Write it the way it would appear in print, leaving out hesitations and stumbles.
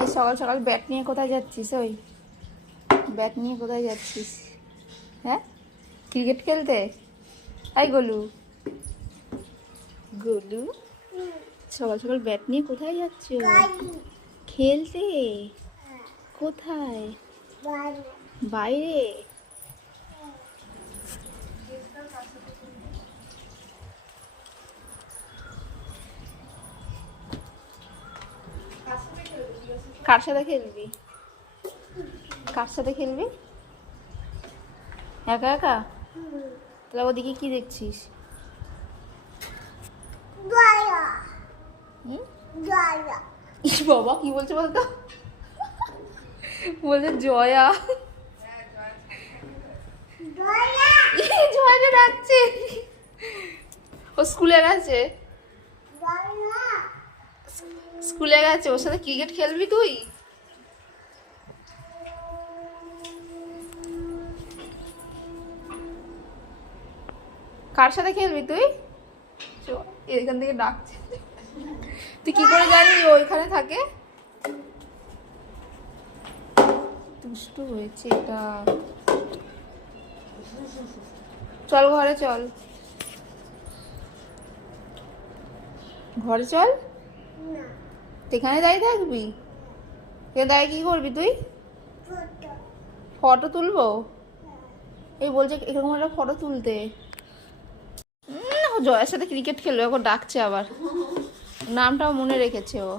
এই সকাল সকাল ব্যাট নিয়ে কোথায় যাচ্ছিস? ওই ব্যাট নিয়ে কোথায় যাচ্ছিস? হ্যাঁ, ক্রিকেট খেলতে? এই গোলু, গোলু সকাল সকাল ব্যাট নিয়ে কোথায় যাচ্ছ? খেলতে? কোথায়? বাইরে? কার সাথে খেলবি? কার সাথে খেলবি? একা একা? তাহলে ওদিকে কি দেখছিস? বাবা কি বলছে বলতো? বলছে জয়া। জয়াকে ডাকছে। ও স্কুলে গেছে, স্কুলে গেছে। ওর সাথে ক্রিকেট খেলবি তুই? কার সাথে খেলবি তুই? এখান থেকে ডাকছে। তুই কি করে জানি ও ওইখানে থাকে? দুষ্টু হয়েছে এটা। চল ঘরে চল, ঘরে চল। এখানে দাঁড়িয়ে থাকবি? এ দাঁড়িয়ে কি করবি তুই? ফটো তুলবো? এই বলছে এরকম একটা ফটো তুলতে। ও জয়ের সাথে ক্রিকেট খেলবে, ওকে ডাকছে আবার। নামটাও মনে রেখেছে ও।